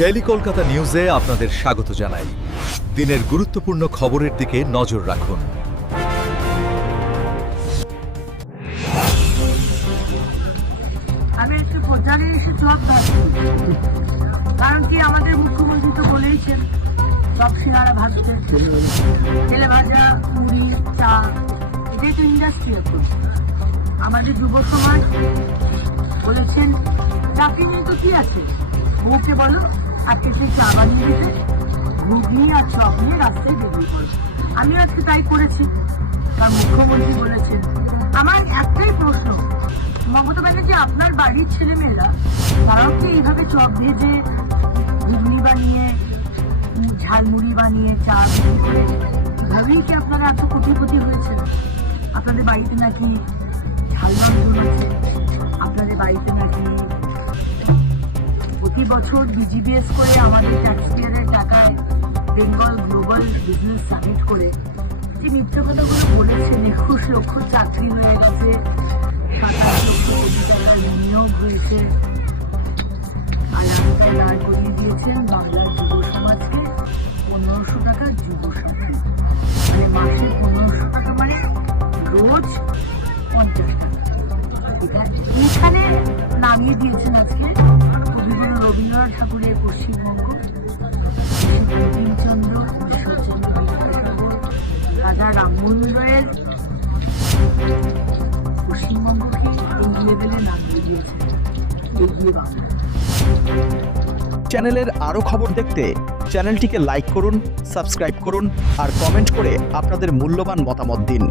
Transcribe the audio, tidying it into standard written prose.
Daily Kolkata নিউজে আপনাদের স্বাগত জানাই। দিনের গুরুত্বপূর্ণ খবরের দিকে নজর রাখুন। আমি একটু প্রচারে এসে চপ ভাবছি, কারণ কি আমাদের মুখ্যমন্ত্রী তো বলেইছেন সব সিঙ্গারা ভাজতে, তেলে ভাজা, মুড়ি, চা, এটাই তো ইন্ডাস্ট্রি। এখন আমাদের যুব সমাজ বলেছেন চাকরি নিয়ে তো কি আছে, বউকে বলো আজকে সে চা বানিয়ে দিতে, ঘুগনি আর চপ নিয়ে রাস্তায় বেরিয়ে পড়ে। আমি আজকে তাই করেছি, কারণ মুখ্যমন্ত্রী বলেছেন। আমার একটাই প্রশ্ন, মমতা ব্যানার্জি আপনার বাড়ির ছেলেমেয়েরা তারাও কি এইভাবে চপ ভেজে, ঘুগনি বানিয়ে, ঝালমুড়ি বানিয়ে, চা বিক্রি করে এভাবেই কি আপনারা এত কোটিপতি হয়েছে? আপনাদের বাড়িতে নাকি ঝালবান্ধন আছে, আপনাদের বাড়িতে নাকি প্রতি বছর বিজিবিএস করে আমাদের ট্যাক্সপেয়ারের টাকায় বেঙ্গল গ্লোবাল বিজনেস সামিট করে যে মিথ্যে কথাগুলো বলেছেন, 21 লক্ষ চাকরি হয়ে গেছে, 27 লক্ষ কোটি টাকার বিনিয়োগ হয়েছে, আর রাস্তায় দাঁড় করিয়ে দিয়েছেন বাংলার যুব সমাজকে 1500 টাকার যুব সাথী, মানে মাসে 1500 টাকা, মানে রোজ 50 টাকা। এখানে নামিয়ে দিয়েছেন আজকে কবিগুরু রবীন্দ্রনাথ ঠাকুরের পশ্চিমবঙ্গ, বঙ্কিমচন্দ্র, ঈশ্বরচন্দ্র বিদ্যাসাগর, রাজা রামমোহনের পশ্চিমবঙ্গকে এই লেভেলে নামিয়ে দিয়েছেন এগিয়ে বাংলা। চ্যানেলের আরও খবর দেখতে চ্যানেলটিকে লাইক করুন, সাবস্ক্রাইব করুন আর কমেন্ট করে আপনাদের মূল্যবান মতামত দিন।